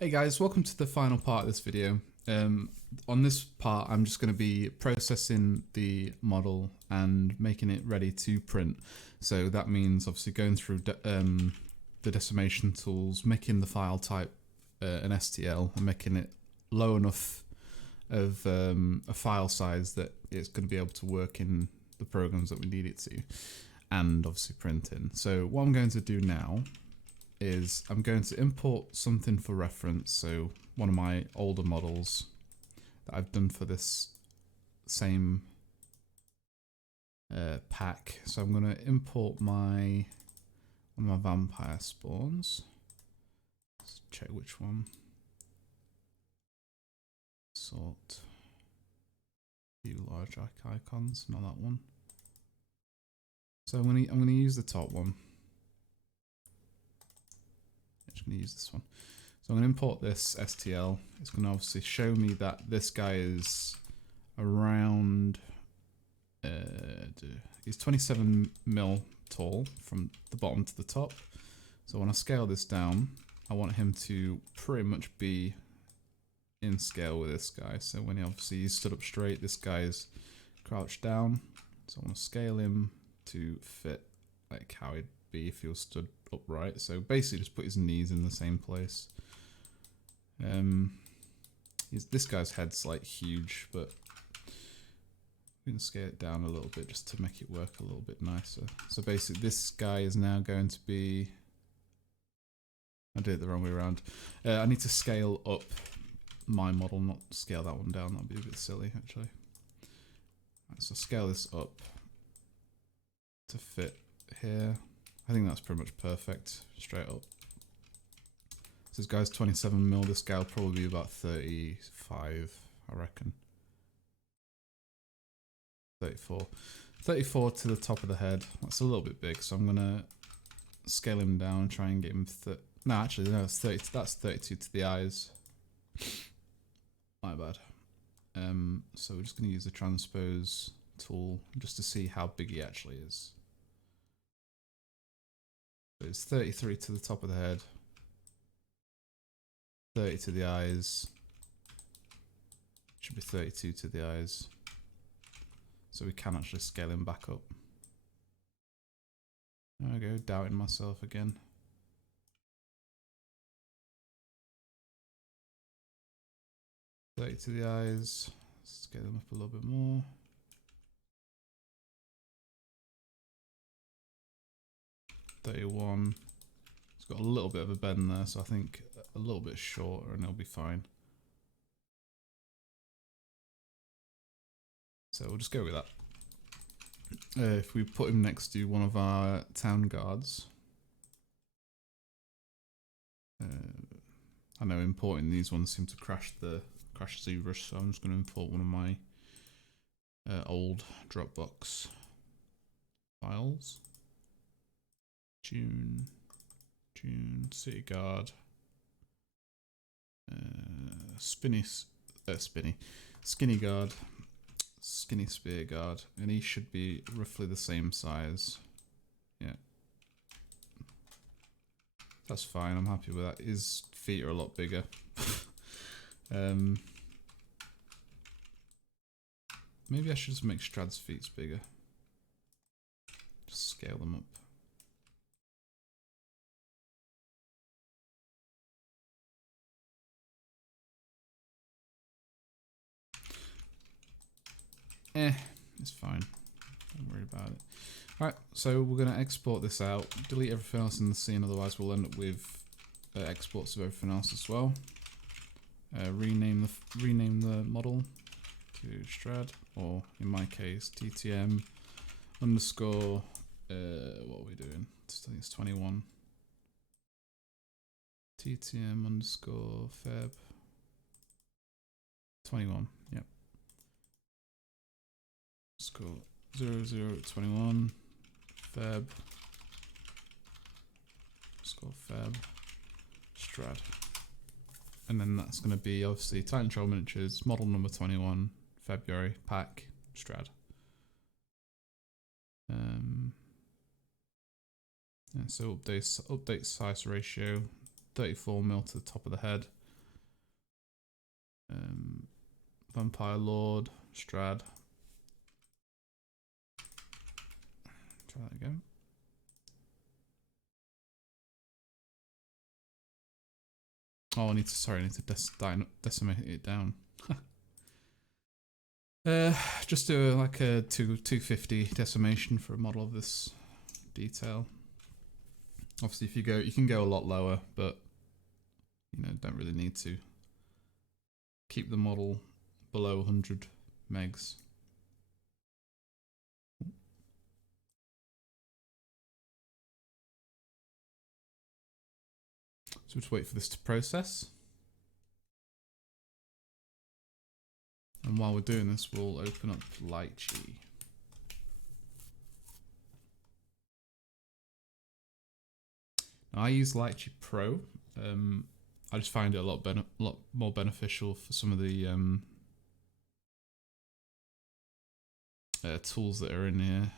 Hey guys, welcome to the final part of this video. On this part, I'm just going to be processing the model and making it ready to print. So that means obviously going through the decimation tools, making the file type an STL and making it low enough of a file size that it's going to be able to work in the programs that we need it to, and obviously printing. So what I'm going to do now is I'm going to import something for reference. So one of my older models that I've done for this same pack. So I'm going to import one of my vampire spawns. Let's check which one. Sort. View large icons, not that one. So I'm gonna use the top one. I'm just gonna use this one. So I'm going to import this STL. It's going to obviously show me that this guy is around, he's 27 mil tall from the bottom to the top. So when I scale this down, I want him to pretty much be in scale with this guy. So when he's stood up straight, this guy is crouched down. So I want to scale him to fit like how he'd be if he was stood upright. So basically just put his knees in the same place. This guy's head's like huge, but we can scale it down a little bit just to make it work a little bit nicer. So basically this guy is now going to be, I did it the wrong way around. I need to scale up my model, not scale that one down. That'd be a bit silly actually. Right, so scale this up to fit here. I think that's pretty much perfect, straight up. So this guy's 27 mil, this guy will probably be about 35, I reckon. 34. 34 to the top of the head. That's a little bit big, so I'm gonna scale him down and try and get him no, actually no, it's 30. That's 32 to the eyes. My bad. So we're just gonna use the transpose tool just to see how big he actually is. So it's 33 to the top of the head. 30 to the eyes. Should be 32 to the eyes. So we can actually scale him back up. There we go, doubting myself again. To the eyes. Scale them up a little bit more. $31. It's got a little bit of a bend there, so I think a little bit shorter and it'll be fine. So we'll just go with that. If we put him next to one of our town guards, I know importing these ones seem to crash ZBrush, so I'm just going to import one of my old Dropbox files. June, City Guard, Skinny Guard, Skinny Spear Guard, and he should be roughly the same size. Yeah. That's fine, I'm happy with that. His feet are a lot bigger. Maybe I should just make Strad's feet bigger. Just scale them up. It's fine. Don't worry about it. Alright, so we're going to export this out, delete everything else in the scene, otherwise we'll end up with exports of everything else as well. Rename the model to Strad, or in my case, TTM underscore, what are we doing? I think it's 21. TTM underscore Feb 21, yep. Score 0021 Feb score Feb Strad, and then that's going to be obviously Titan Troll Miniatures model number 21 February pack Strad. And so update size ratio 34 mil to the top of the head. Vampire Lord, Strad. Try that again. Oh, I need to decimate it down. Just do like a 250 decimation for a model of this detail. Obviously, if you can go a lot lower, but don't really need to. Keep the model below 100 megs. So just wait for this to process. And while we're doing this, we'll open up Lychee. Now, I use Lychee Pro. I just find it a lot more beneficial for some of the tools that are in here.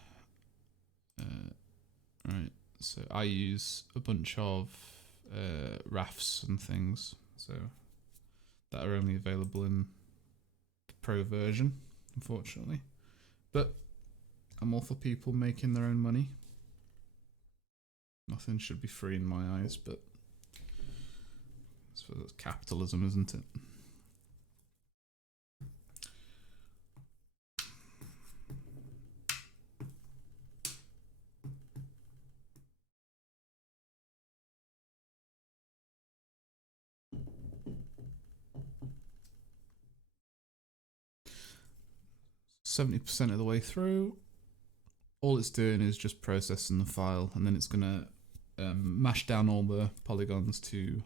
Right, so I use a bunch of rafts and things, so that are only available in the Pro version, unfortunately. But I'm all for people making their own money. Nothing should be free in my eyes, but I suppose that's capitalism, isn't it? 70% of the way through. All it's doing is just processing the file, and then it's gonna mash down all the polygons to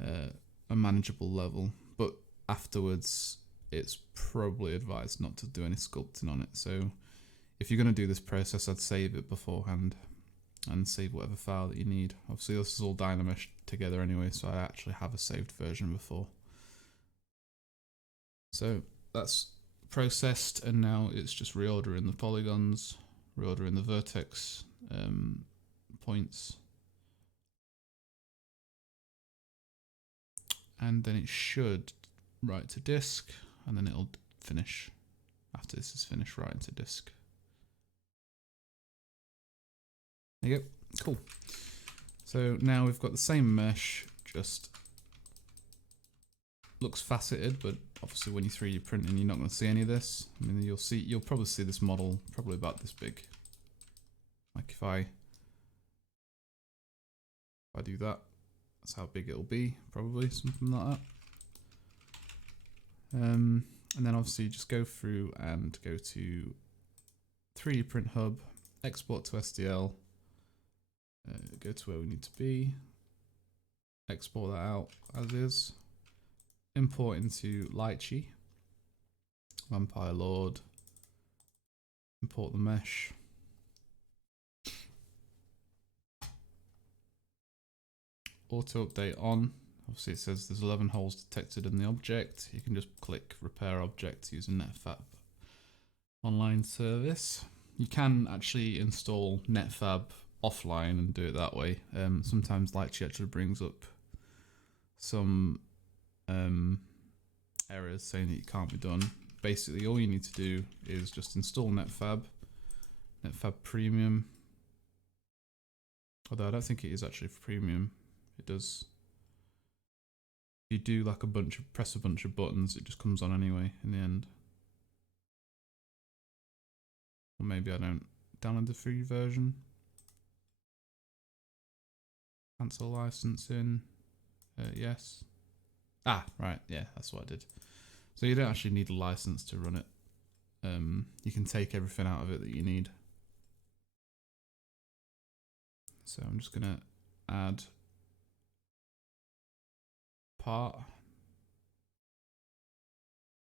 a manageable level. But afterwards, it's probably advised not to do any sculpting on it. So if you're gonna do this process, I'd save it beforehand and save whatever file that you need. Obviously, this is all Dynameshed together anyway, so I actually have a saved version before. So that's processed, and now it's just reordering the polygons, reordering the vertex points, and then it should write to disk, and then it'll finish. After this is finished, writing to disk. There you go. Cool. So now we've got the same mesh, just looks faceted, but obviously when you 3D printing, you're not going to see any of this. I mean, you'll probably see this model probably about this big. Like if I do that, that's how big it'll be, probably something like that. And then obviously just go through and go to 3D Print Hub, export to STL, go to where we need to be, export that out as is, import into Lychee, Vampire Lord, import the mesh, auto update on. Obviously it says there's 11 holes detected in the object. You can just click repair object using NetFab online service. You can actually install NetFab offline and do it that way. Sometimes Lychee actually brings up some errors saying that it can't be done. Basically all you need to do is just install NetFab Premium, although I don't think it is actually for premium. It does, if you do like press a bunch of buttons, it just comes on anyway in the end. Or maybe I don't download the free version. Cancel licensing, yes. Ah, right, yeah, that's what I did. So you don't actually need a license to run it. You can take everything out of it that you need. So I'm just gonna add part,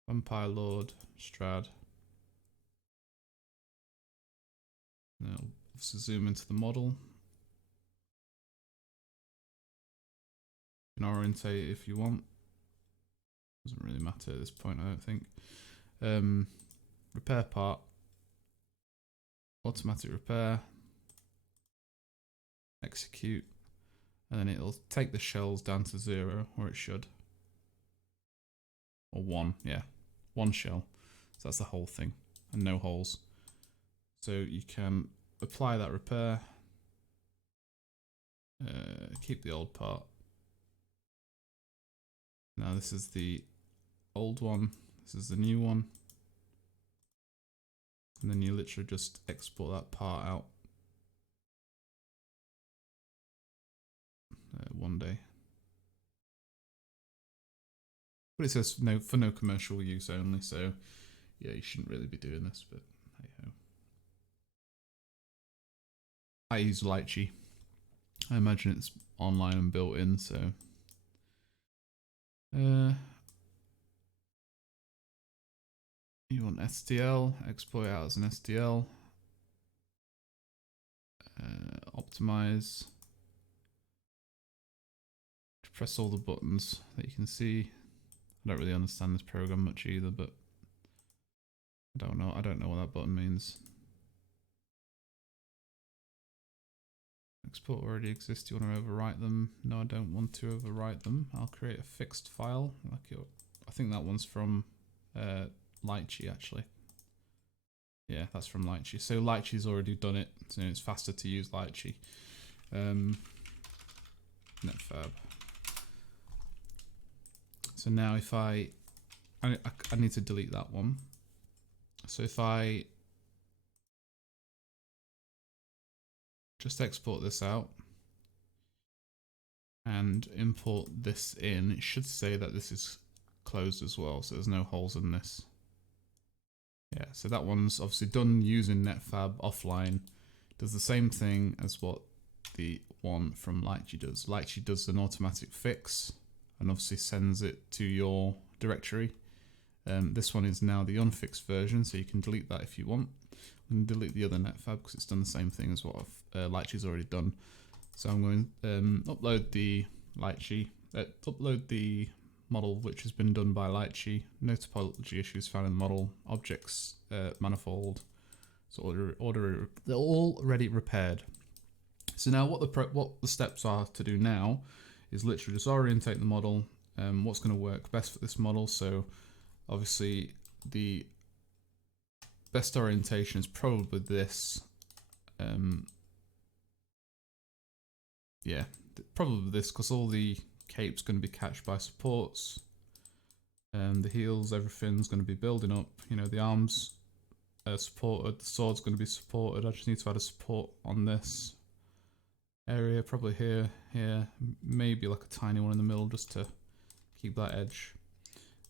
Vampire Lord, Strad. Now I'll obviously zoom into the model. You can orientate it if you want. Doesn't really matter at this point, I don't think. Repair part, automatic repair, execute, and then it'll take the shells down to 0, or it should. or one, yeah, one shell. So that's the whole thing, and no holes. So you can apply that repair, keep the old part. Now this is the old one, this is the new one. And then you literally just export that part out. One day. But it says no, for no commercial use only, so yeah, you shouldn't really be doing this, but hey ho. I use Lychee. I imagine it's online and built in, so you want STL, export it out as an STL, optimize, press all the buttons that you can see. I don't really understand this program much either, but I don't know what that button means. Export already exists. Do you want to overwrite them? No, I don't want to overwrite them. I'll create a fixed file. I think that one's from Lychee actually. Yeah, that's from Lychee. So Lychee's already done it, so it's faster to use Lychee. Netfab. So now if I need to delete that one. So if I just export this out and import this in, it should say that this is closed as well, so there's no holes in this. Yeah, so that one's obviously done using Netfab offline. Does the same thing as what the one from Lychee does. Lychee does an automatic fix and obviously sends it to your directory. This one is now the unfixed version, so you can delete that if you want. I'm going to delete the other Netfab because it's done the same thing as what Lychee's already done. So I'm going to upload the Lychee, upload the model which has been done by Lychee. No topology issues found in the model. Objects, manifold. So they're already repaired. So now what the steps are to do now is literally just orientate the model. What's going to work best for this model. So obviously the best orientation is probably this. Yeah, probably this because all the cape's going to be catched by supports. The heels, everything's going to be building up. You know, the arms are supported, the sword's going to be supported. I just need to add a support on this area, probably here, maybe like a tiny one in the middle just to keep that edge.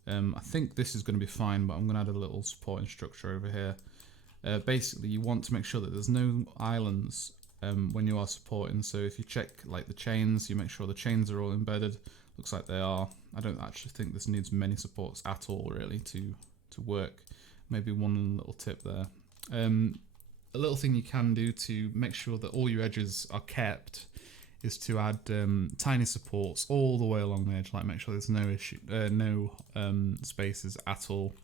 I think this is going to be fine, but I'm going to add a little supporting structure over here. Basically, you want to make sure that there's no islands when you are supporting. So if you check like the chains, you make sure the chains are all embedded. Looks like they are. I don't actually think this needs many supports at all really to work. Maybe one little tip there. A little thing you can do to make sure that all your edges are kept is to add tiny supports all the way along the edge, like make sure there's no issue, no spaces at all.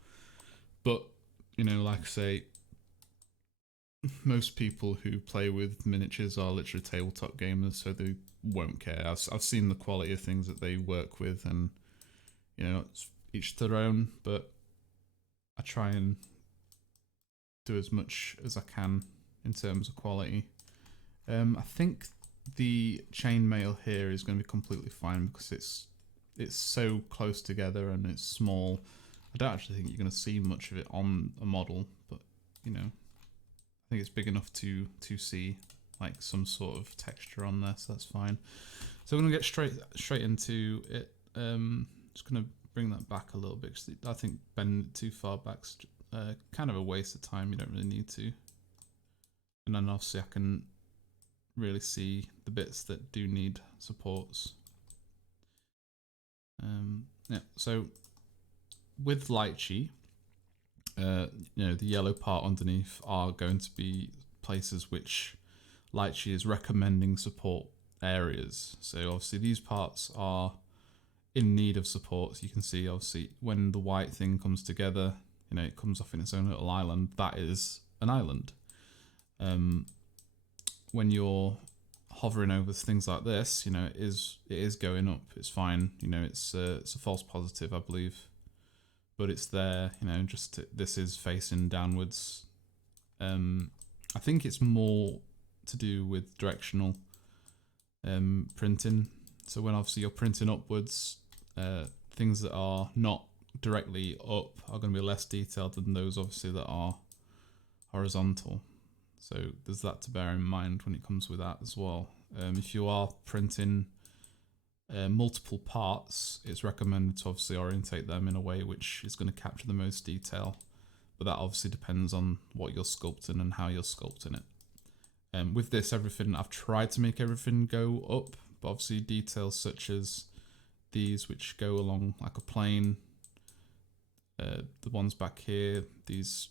But you know, like I say, most people who play with miniatures are literally tabletop gamers, so they won't care. I've seen the quality of things that they work with, and you know, it's each their own. But I try and do as much as I can in terms of quality. I think the chainmail here is going to be completely fine because it's so close together and it's small. I don't actually think you're going to see much of it on a model, but you know, I think it's big enough to see like some sort of texture on there, so that's fine. So we're going to get straight into it. Just going to bring that back a little bit because I think bending it too far back's kind of a waste of time. You don't really need to. And then obviously I can really see the bits that do need supports. Yeah, so with Lychee, you know, the yellow part underneath are going to be places which Lychee is recommending support areas. So obviously these parts are in need of support. So you can see obviously when the white thing comes together, you know, it comes off in its own little island. That is an island. When you're hovering over things like this, you know, it is going up. It's fine. You know, it's a false positive, I believe. but it's there, you know, this is facing downwards. I think it's more to do with directional printing. So when obviously you're printing upwards, things that are not directly up are going to be less detailed than those obviously that are horizontal. So there's that to bear in mind when it comes with that as well. If you are printing multiple parts, it's recommended to obviously orientate them in a way which is going to capture the most detail, but that obviously depends on what you're sculpting and how you're sculpting it. With this, I've tried to make everything go up, but obviously details such as these which go along like a plane, the ones back here, these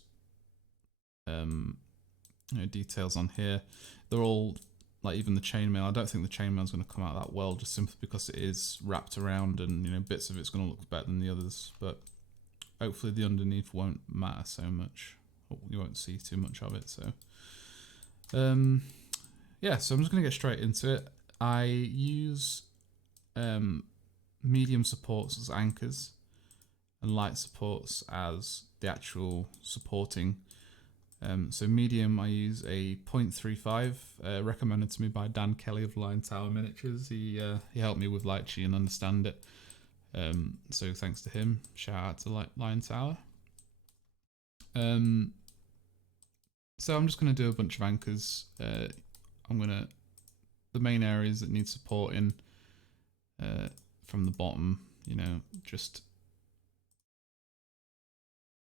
details on here, they're all, like even the chainmail, I don't think the chainmail is going to come out that well, just simply because it is wrapped around and, you know, bits of it's going to look better than the others, but hopefully the underneath won't matter so much. You won't see too much of it. So yeah, so I'm just going to get straight into it. I use medium supports as anchors and light supports as the actual supporting. So medium, I use a 0.35, recommended to me by Dan Kelly of Lion Tower Miniatures. He helped me with Lychee and understand it. So thanks to him. Shout out to Lion Tower. So I'm just going to do a bunch of anchors. The main areas that need supporting from the bottom, you know, just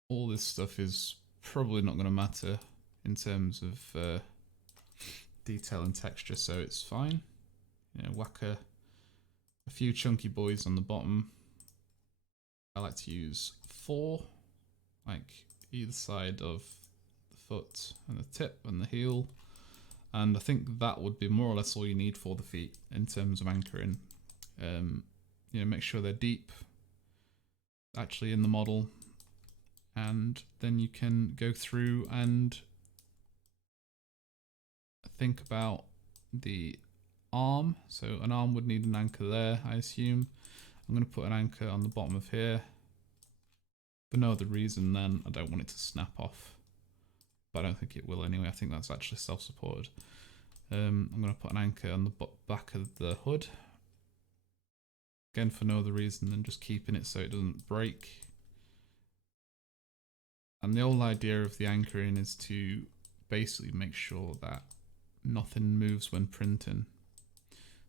all this stuff is probably not going to matter in terms of detail and texture, so it's fine. You know, whack a few chunky boys on the bottom. I like to use 4, like either side of the foot and the tip and the heel, and I think that would be more or less all you need for the feet in terms of anchoring. You know, make sure they're deep actually in the model, and then you can go through and think about the arm. So an arm would need an anchor there, I assume. I'm going to put an anchor on the bottom of here for no other reason than I don't want it to snap off, but I don't think it will anyway. I think that's actually self-supported. I'm going to put an anchor on the back of the hood, again for no other reason than just keeping it so it doesn't break. And the whole idea of the anchoring is to basically make sure that nothing moves when printing.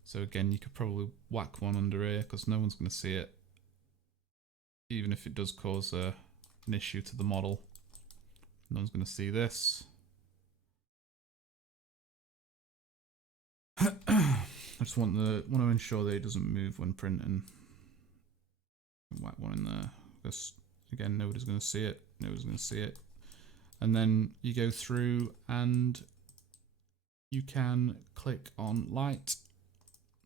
So again, you could probably whack one under here because no one's going to see it, even if it does cause an issue to the model. No one's going to see this. I just want to ensure that it doesn't move when printing. Whack one in there because again, nobody's going to see it. Nobody's going to see it. And then you go through and you can click on light,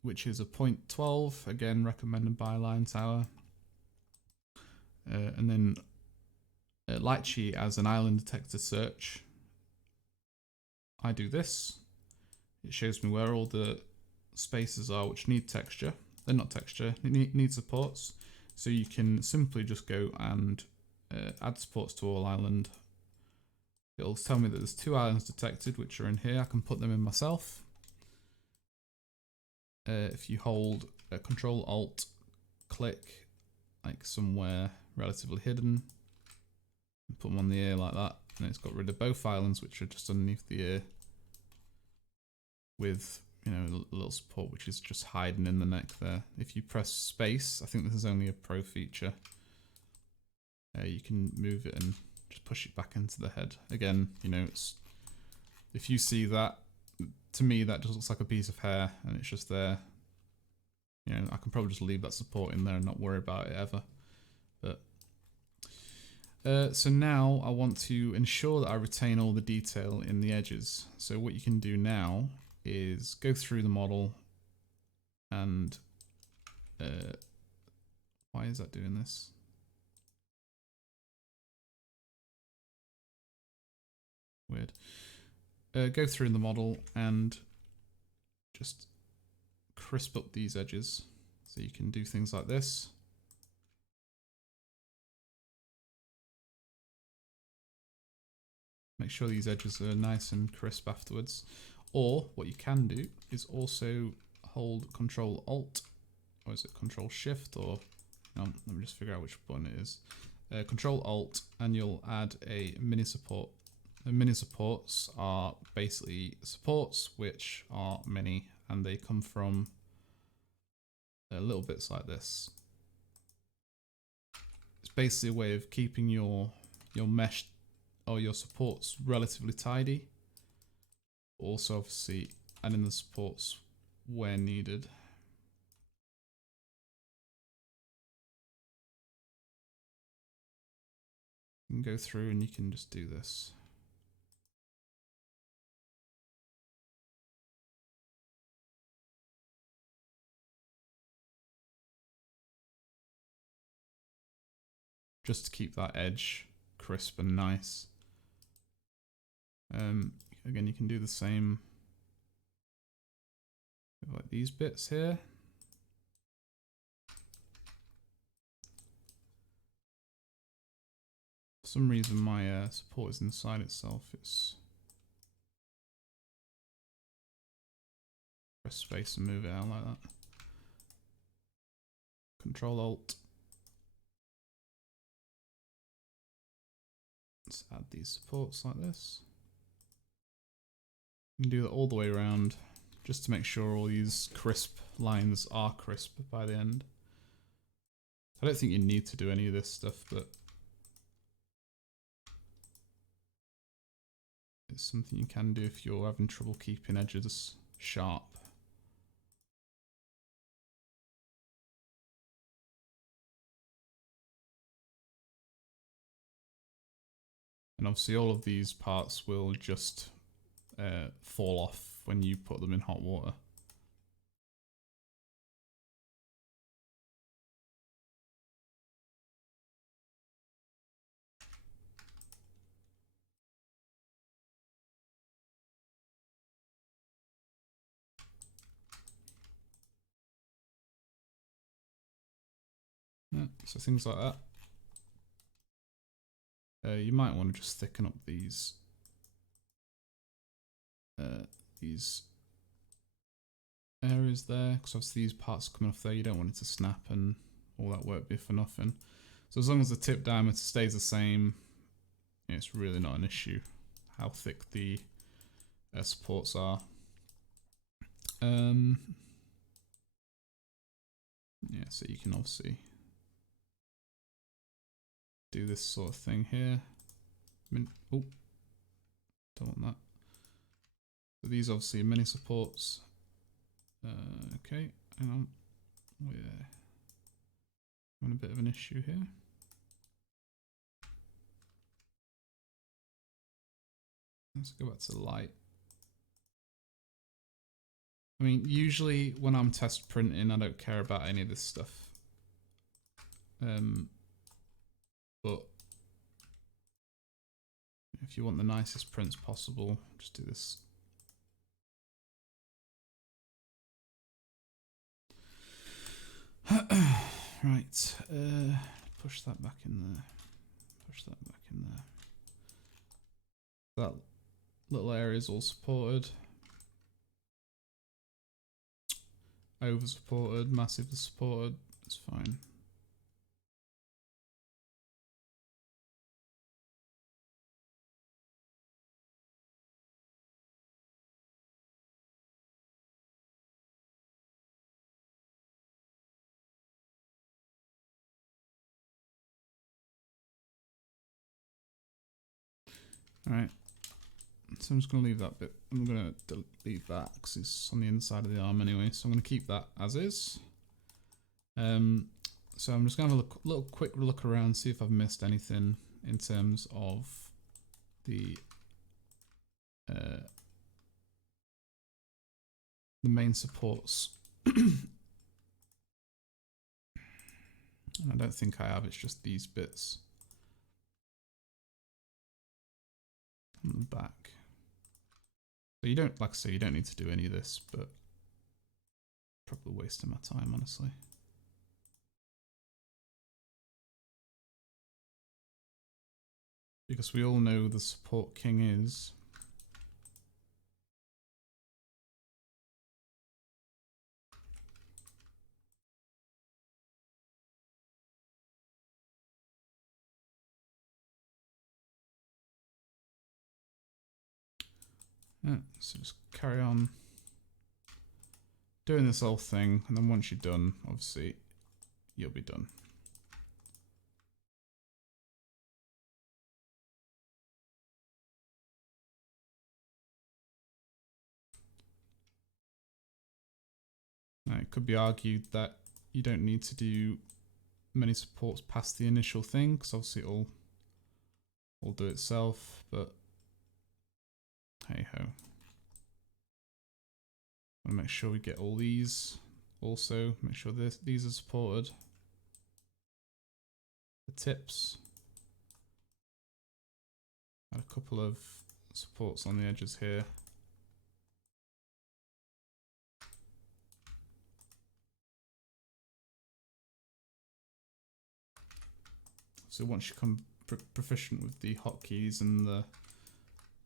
which is a 0.12, again recommended by Lion Tower. And then Lychee as an island detector search. I do this. It shows me where all the spaces are which need texture. They're not texture, need supports. So you can simply just go and add supports to all island. It'll tell me that there's 2 islands detected, which are in here. I can put them in myself. If you hold Control Alt click, like somewhere relatively hidden, and put them on the ear like that, and it's got rid of both islands, which are just underneath the ear, with, you know, a little support which is just hiding in the neck there. If you press space, I think this is only a pro feature, you can move it and just push it back into the head. Again, you know, it's, if you see that, to me that just looks like a piece of hair and it's just there. You know, I can probably just leave that support in there and not worry about it ever. But so now I want to ensure that I retain all the detail in the edges. So what you can do now is go through the model and why is that doing this? Weird. Go through the model and just crisp up these edges. So you can do things like this. Make sure these edges are nice and crisp afterwards. Or what you can do is also hold Control Alt, or is it Control Shift, or no, let me just figure out which button it is. Control Alt, and you'll add a mini support. The mini supports are basically supports which are mini, and they come from little bits like this. It's basically a way of keeping your mesh or your supports relatively tidy. Also, obviously, adding the supports where needed. You can go through and you can just do this. Just to keep that edge crisp and nice. Again, you can do the same with like these bits here. For some reason, my support is inside itself. It's press space and move it out like that. Control Alt. Let's add these supports like this. You can do that all the way around, just to make sure all these crisp lines are crisp by the end. I don't think you need to do any of this stuff, but it's something you can do if you're having trouble keeping edges sharp. And obviously all of these parts will just fall off when you put them in hot water. Yeah, so things like that. You might want to just thicken up these areas there, because obviously these parts coming off there, you don't want it to snap and all that work be for nothing. So as long as the tip diameter stays the same, it's really not an issue how thick the supports are. Yeah, so you can obviously do this sort of thing here. Oh, don't want that. So these obviously are mini supports. Okay, hang on. We're having a bit of an issue here. Let's go back to light. I mean, usually when I'm test printing, I don't care about any of this stuff. But if you want the nicest prints possible, just do this. Right, push that back in there. Push that back in there. That little area is all supported. Over supported, massively supported, it's fine. Alright, so I'm just going to leave that bit. I'm going to delete that because it's on the inside of the arm anyway, so I'm going to keep that as is. So I'm just going to have a little quick look around, see if I've missed anything in terms of the main supports. And I don't think I have, it's just these bits on the back. So you don't, like I say, you don't need to do any of this, but probably wasting my time, honestly. because we all know the support king is. Yeah, so just carry on doing this whole thing, and then once you're done, obviously, you'll be done. Now, it could be argued that you don't need to do many supports past the initial thing, because obviously it'll do itself, but hey ho. I want to make sure we get all these. Also, make sure these are supported. The tips. Add a couple of supports on the edges here. So once you become proficient with the hotkeys and the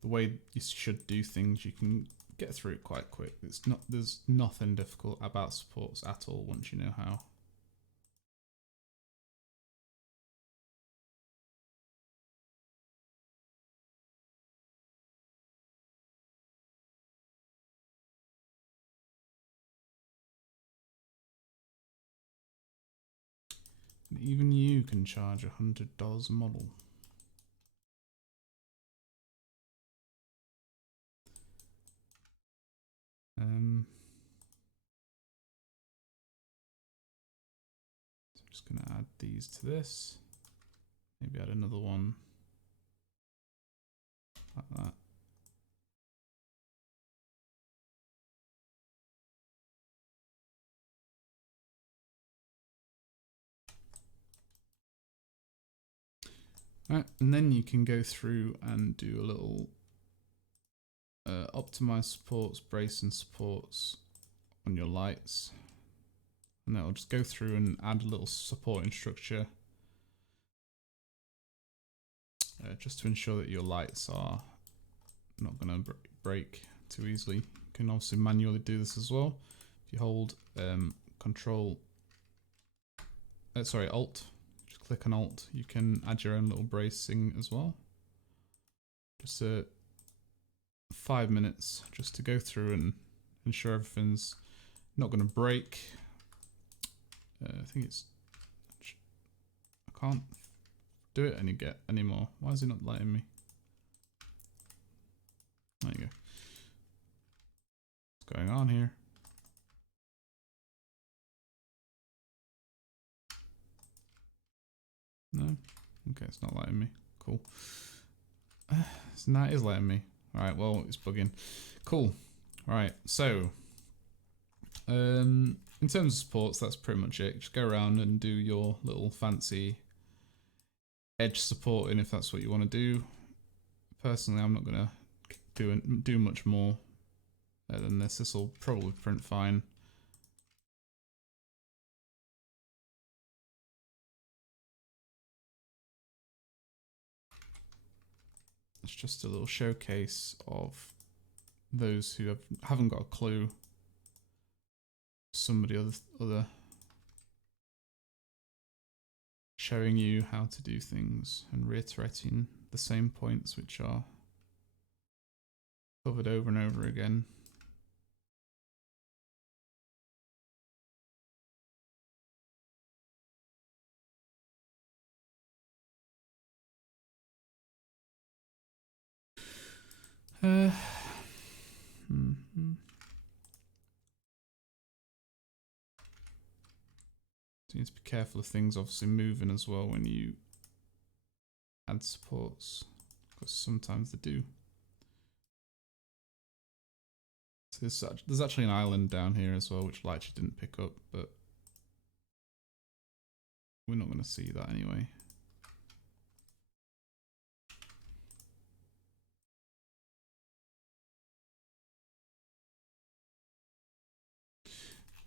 way you should do things, you can get through it quite quick. There's nothing difficult about supports at all once you know how. And even you can charge $100 a model. So I'm just going to add these to this. Maybe add another one like that. Right, and then you can go through and do a little optimize supports, brace and supports on your lights. And then I'll just go through and add a little supporting structure just to ensure that your lights are not going to break too easily. You can obviously manually do this as well. If you hold Alt, just click on Alt, you can add your own little bracing as well. Just 5 minutes just to go through and ensure everything's not going to break. I think it's... I can't do it anymore. Why is it not letting me? There you go. What's going on here? No? Okay, it's not letting me. Cool. So now it is letting me. Alright, well, it's bugging. Cool. Alright, so... in terms of supports, that's pretty much it. Just go around and do your little fancy edge supporting if that's what you want to do. Personally, I'm not going to do much more than this. This will probably print fine. It's just a little showcase of those who haven't got a clue. Somebody other showing you how to do things and reiterating the same points which are covered over and over again. So you need to be careful of things obviously moving as well when you add supports, because sometimes they do. So there's actually an island down here as well, which I actually didn't pick up, but we're not going to see that anyway.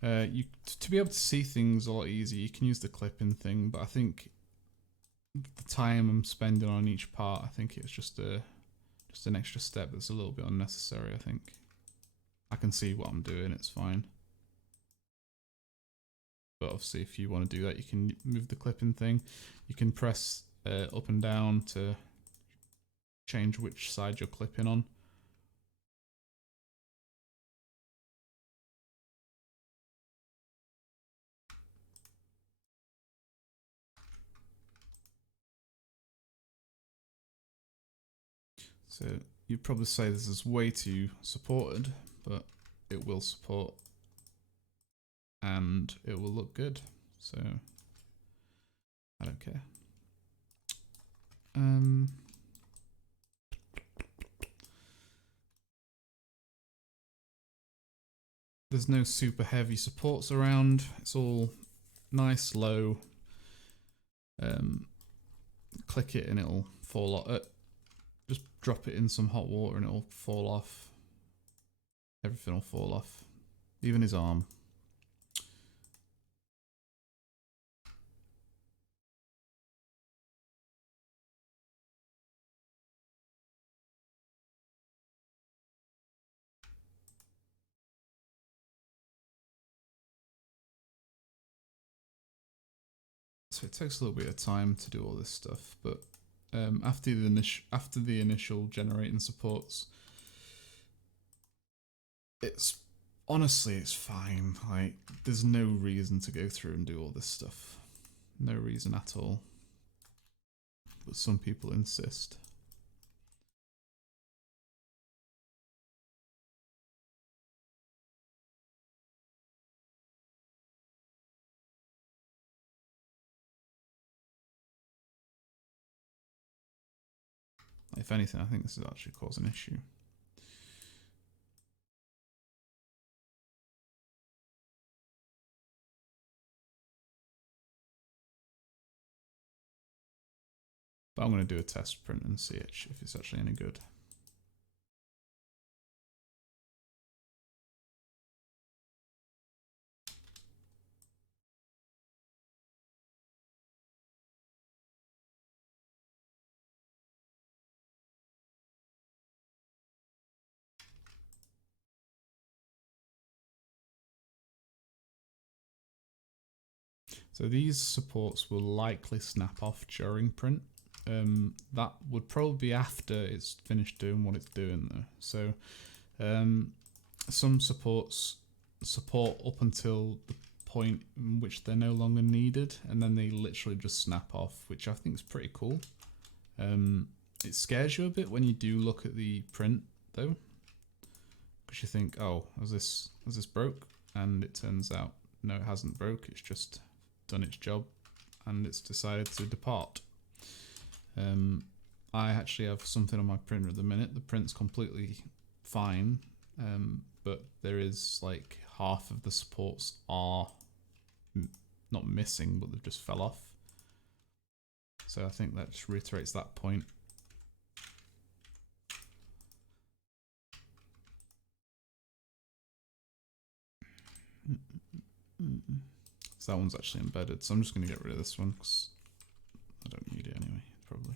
To be able to see things a lot easier, you can use the clipping thing, but I think the time I'm spending on each part, I think it's just an extra step that's a little bit unnecessary. I think I can see what I'm doing, it's fine. But obviously if you want to do that, you can move the clipping thing. You can press up and down to change which side you're clipping on. So you'd probably say this is way too supported, but it will support and it will look good. So I don't care. There's no super heavy supports around. It's all nice, low. Click it and it'll fall off. Just drop it in some hot water and it'll fall off. Everything will fall off. Even his arm. So it takes a little bit of time to do all this stuff, but after the initial generating supports, it's honestly it's fine. Like there's no reason to go through and do all this stuff, no reason at all. But some people insist. If anything, I think this is actually causing an issue. But I'm going to do a test print and see if it's actually any good. So these supports will likely snap off during print. That would probably be after it's finished doing what it's doing though. So some supports support up until the point in which they're no longer needed, and then they literally just snap off, which I think is pretty cool. It scares you a bit when you do look at the print though, because you think, oh, has this broke? And it turns out no, it hasn't broke. It's just done its job and it's decided to depart. I actually have something on my printer at the minute. The print's completely fine, but there is like half of the supports are not missing, but they've just fell off. So I think that just reiterates that point. So that one's actually embedded, so I'm just going to get rid of this one because I don't need it anyway, probably.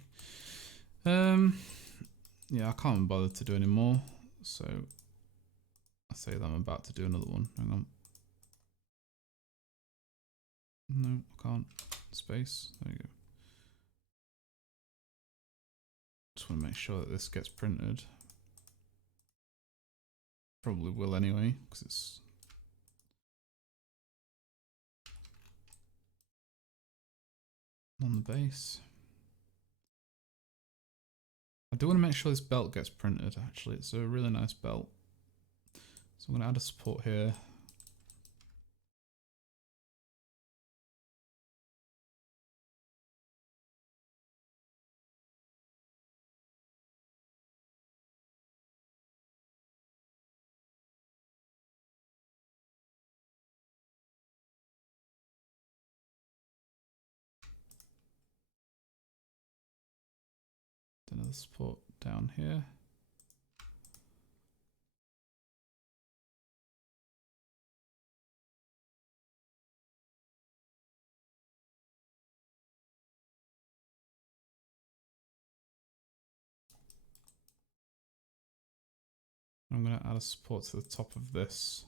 Yeah, I can't bother to do any more, so I say that I'm about to do another one. Hang on. No, I can't. Space. There you go. Just want to make sure that this gets printed. Probably will anyway, because it's on the base. I do want to make sure this belt gets printed, actually. It's a really nice belt. So I'm going to add a support here. Another support down here. I'm going to add a support to the top of this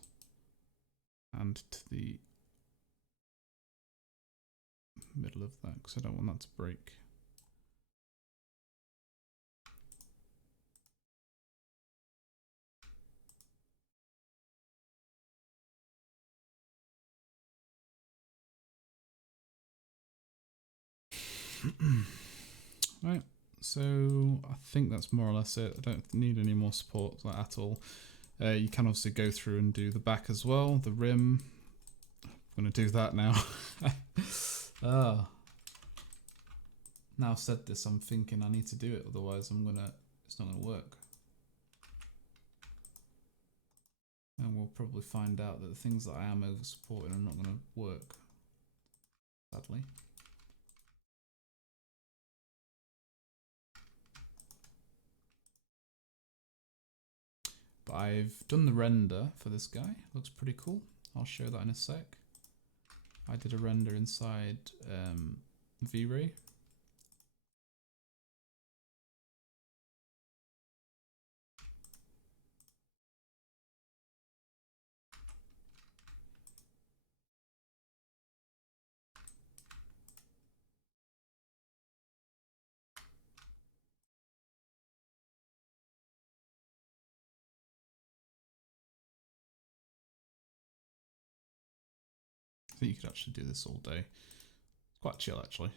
and to the middle of that because I don't want that to break. Right, so I think that's more or less it. I don't need any more support at all. You can obviously go through and do the back as well, the rim. I'm going to do that now. Now I've said this, I'm thinking I need to do it, otherwise it's not going to work. And we'll probably find out that the things that I am over supporting are not going to work, sadly. But I've done the render for this guy. Looks pretty cool. I'll show that in a sec. I did a render inside V-Ray. I think you could actually do this all day. It's quite chill, actually.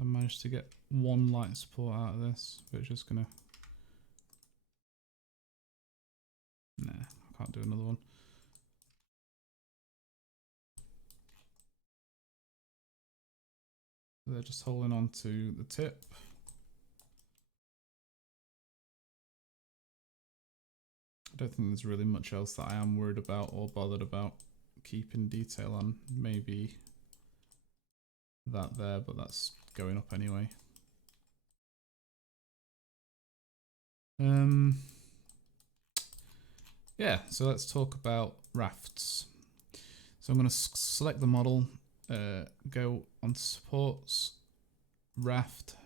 I managed to get one light support out of this, but it's just gonna... Nah, I can't do another one. They're just holding on to the tip. I don't think there's really much else that I am worried about or bothered about keeping detail on. Maybe that there, but that's going up anyway. Yeah, so let's talk about rafts. So I'm going to select the model, go on supports, raft,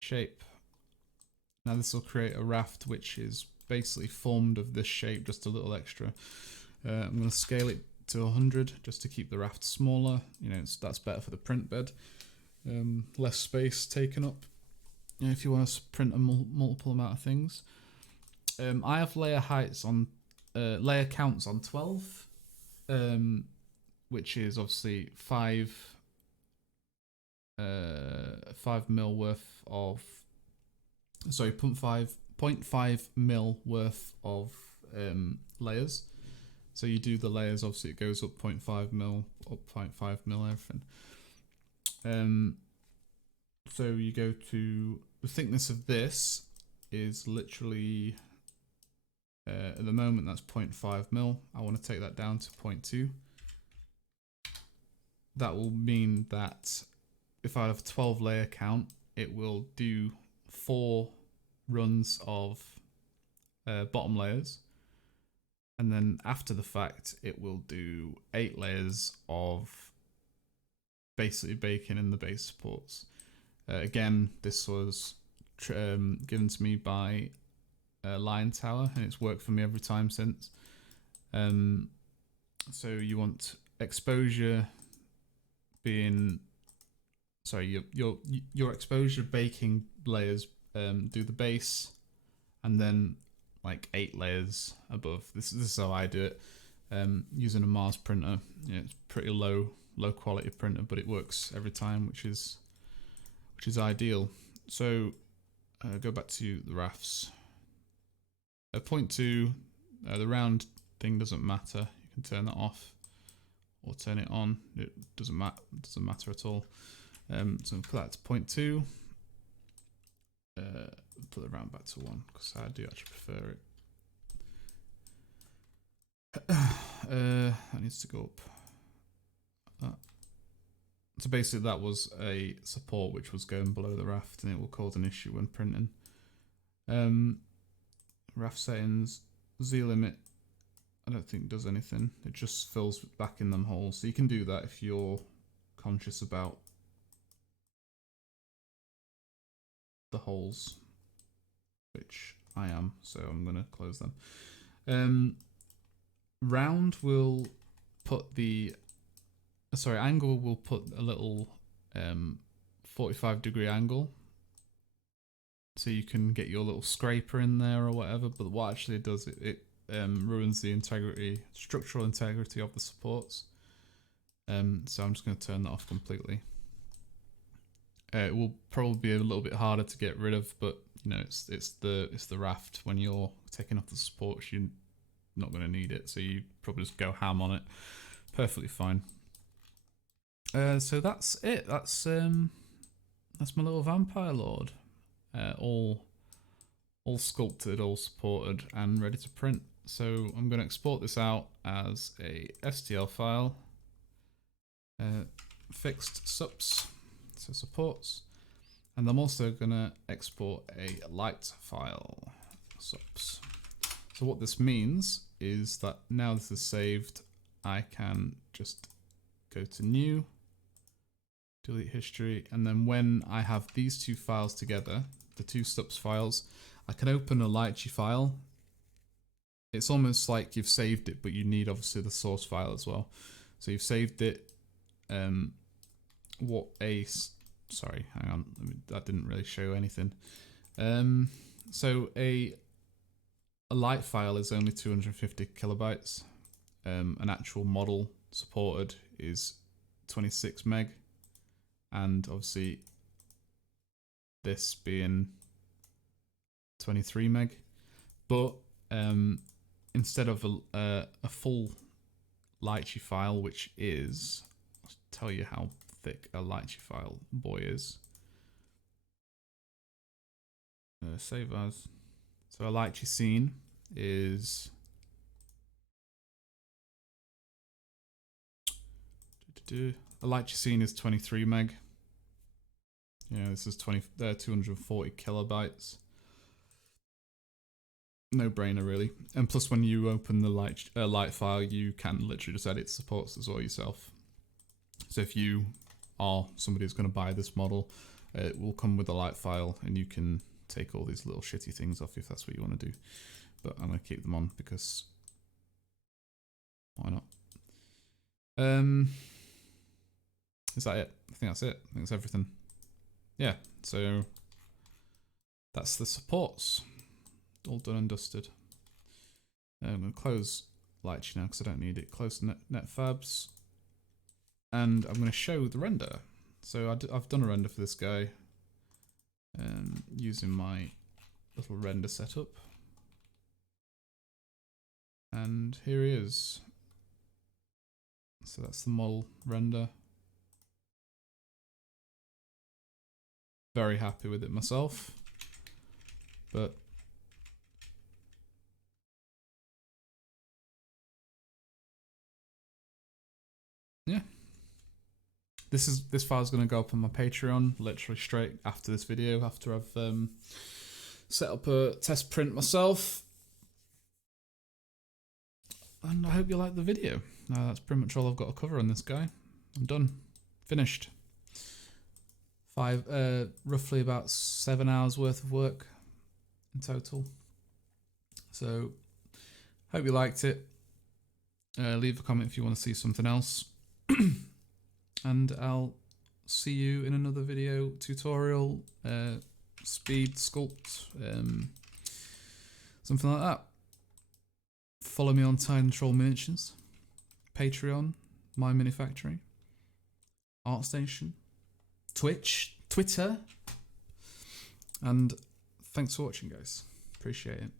shape. Now this will create a raft which is basically formed of this shape, just a little extra. I'm going to scale it to 100 just to keep the raft smaller. You know, that's better for the print bed. Less space taken up. You know, if you want to print a multiple amount of things. I have layer heights on, layer counts on 12, which is obviously 5 mil worth of, sorry, 0.5 mil worth of layers. So you do the layers, obviously it goes up 0.5 mil, up 0.5 mil, everything. So you go to, the thickness of this is literally, at the moment that's 0.5 mil. I want to take that down to 0.2. That will mean that if I have a 12 layer count, it will do 4 runs of bottom layers. And then after the fact, it will do 8 layers of basically baking in the base supports. Again, this was given to me by Lion Tower, and it's worked for me every time since. So you want exposure being, sorry, your exposure baking layers do the base, and then like 8 layers above. This is how I do it, using a Mars printer. Yeah, it's pretty low quality printer, but it works every time, which is ideal. So go back to the rafts. Point 2, the round thing doesn't matter. You can turn that off or turn it on. It doesn't matter at all. So put that to point 2. Put the round back to 1 because I do actually prefer it. That needs to go up. So basically that was a support which was going below the raft, and it will cause an issue when printing. Raft settings, Z limit, I don't think does anything. It just fills back in them holes. So you can do that if you're conscious about the holes, which I am, so I'm going to close them. Round will put angle will put a little 45-degree angle, so you can get your little scraper in there or whatever. But what actually it does, it ruins the structural integrity of the supports. So I'm just going to turn that off completely. It will probably be a little bit harder to get rid of, but you know, it's the raft. When you're taking off the supports, you're not going to need it, so you probably just go ham on it. Perfectly fine. So that's it. That's my little vampire lord, all sculpted, all supported, and ready to print. So I'm going to export this out as a STL file. Fixed sups, so supports, and I'm also going to export a light file, sups. So what this means is that now this is saved, I can just go to new, delete history, and then when I have these two files together, the two sups files, I can open a Lychee file. It's almost like you've saved it, but you need obviously the source file as well. So you've saved it. Sorry, hang on, that didn't really show anything. So a light file is only 250 kilobytes. An actual model supported is 26 meg, and obviously this being 23 meg. But instead of a full Lychee file, which is, I'll tell you how thick a Lychee file boy is. Save as. So a Lychee scene is a Lychee scene is 23 meg. Yeah, this is 240 kilobytes. No brainer really. And plus, when you open the light file, you can literally just edit supports as well yourself. So if you are somebody who's going to buy this model, it will come with a light file, and you can take all these little shitty things off if that's what you want to do. But I'm going to keep them on because why not? Is that it? I think that's it. I think that's everything. Yeah, so that's the supports. All done and dusted. I'm going to close Lychee now because I don't need it. Close netfabs. And I'm going to show the render. So I've done a render for this guy using my little render setup. And here he is. So that's the model render. Very happy with it myself. But yeah, this file is going to go up on my Patreon literally straight after this video, after I've set up a test print myself. And I hope you like the video. That's pretty much all I've got to cover on this guy. I'm done, finished. Roughly about 7 hours worth of work in total. So hope you liked it. Leave a comment if you want to see something else. and I'll see you in another video tutorial, speed sculpt, something like that. Follow me on Time Troll Miniatures, Patreon, My Manufacturing, ArtStation, Twitch, Twitter, and thanks for watching, guys. Appreciate it.